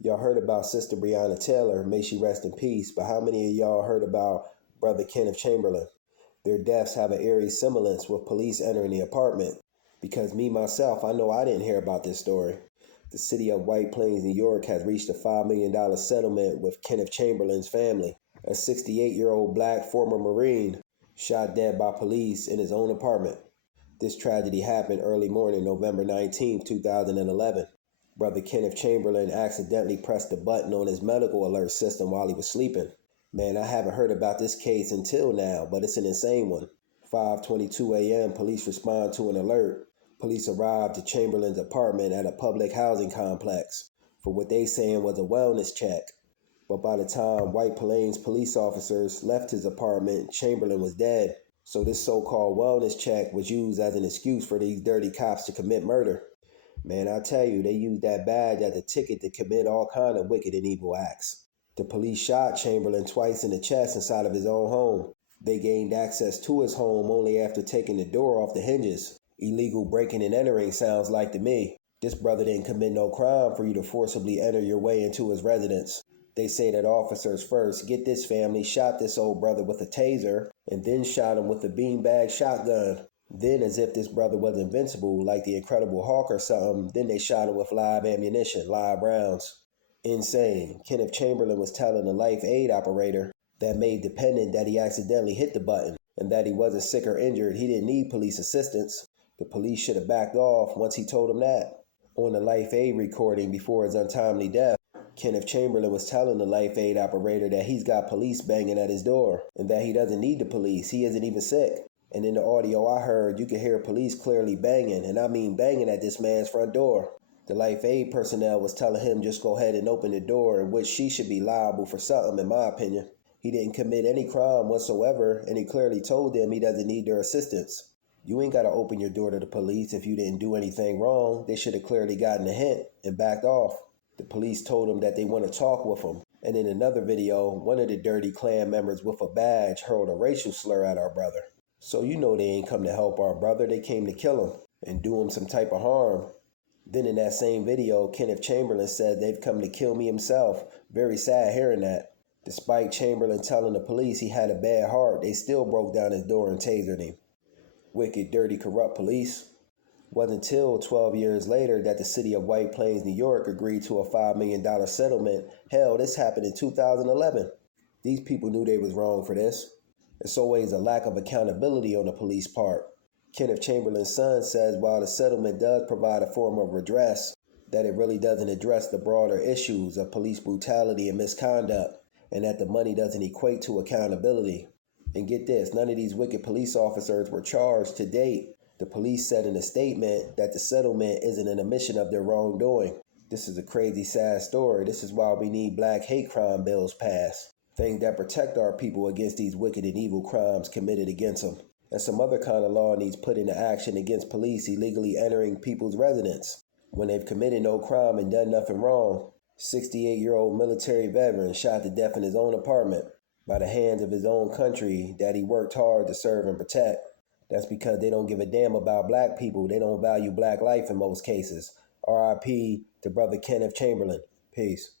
Y'all heard about Sister Breonna Taylor, may she rest in peace, but how many of y'all heard about Brother Kenneth Chamberlain? Their deaths have an eerie semblance with police entering the apartment. Because me, myself, I know I didn't hear about this story. The city of White Plains, New York has reached a $5 million settlement with Kenneth Chamberlain's family, a 68-year-old black former Marine shot dead by police in his own apartment. This tragedy happened early morning, November 19, 2011. Brother Kenneth Chamberlain accidentally pressed the button on his medical alert system while he was sleeping. Man, I haven't heard about this case until now, but it's an insane one. 5:22 a.m., police respond to an alert. Police arrived to Chamberlain's apartment at a public housing complex for what they saying was a wellness check. But by the time White Plains police officers left his apartment, Chamberlain was dead. So this so-called wellness check was used as an excuse for these dirty cops to commit murder. Man, I tell you, they used that badge as a ticket to commit all kind of wicked and evil acts. The police shot Chamberlain twice in the chest inside of his own home. They gained access to his home only after taking the door off the hinges. Illegal breaking and entering sounds like to me. This brother didn't commit no crime for you to forcibly enter your way into his residence. They say that officers first, get this family, shot this old brother with a taser and then shot him with a beanbag shotgun. Then, as if this brother was invincible, like the Incredible Hulk or something, then they shot him with live ammunition, live rounds. Insane. Kenneth Chamberlain was telling the life aid operator that made dependent that he accidentally hit the button and that he wasn't sick or injured. He didn't need police assistance. The police should have backed off once he told him that. On the life aid recording before his untimely death, Kenneth Chamberlain was telling the life aid operator that he's got police banging at his door and that he doesn't need the police. He isn't even sick. And in the audio I heard, you could hear police clearly banging, and I mean banging at this man's front door. The life aid personnel was telling him just go ahead and open the door, in which she should be liable for something, in my opinion. He didn't commit any crime whatsoever, and he clearly told them he doesn't need their assistance. You ain't got to open your door to the police if you didn't do anything wrong. They should have clearly gotten a hint and backed off. The police told him that they want to talk with him. And in another video, one of the dirty Klan members with a badge hurled a racial slur at our brother. So you know they ain't come to help our brother, they came to kill him and do him some type of harm. Then in that same video, Kenneth Chamberlain said they've come to kill me himself. Very sad hearing that. Despite Chamberlain telling the police he had a bad heart, they still broke down his door and tasered him. Wicked, dirty, corrupt police. Wasn't until 12 years later that the city of White Plains, New York agreed to a $5 million settlement. Hell, this happened in 2011. These people knew they was wrong for this. It's always a lack of accountability on the police part. Kenneth Chamberlain's son says while the settlement does provide a form of redress, that it really doesn't address the broader issues of police brutality and misconduct, and that the money doesn't equate to accountability. And get this, none of these wicked police officers were charged to date. The police said in a statement that the settlement isn't an admission of their wrongdoing. This is a crazy, sad story. This is why we need black hate crime bills passed. Things that protect our people against these wicked and evil crimes committed against them. And some other kind of law needs put into action against police illegally entering people's residence when they've committed no crime and done nothing wrong. 68-year-old military veteran shot to death in his own apartment by the hands of his own country that he worked hard to serve and protect. That's because they don't give a damn about black people. They don't value black life in most cases. R.I.P. to Brother Kenneth Chamberlain. Peace.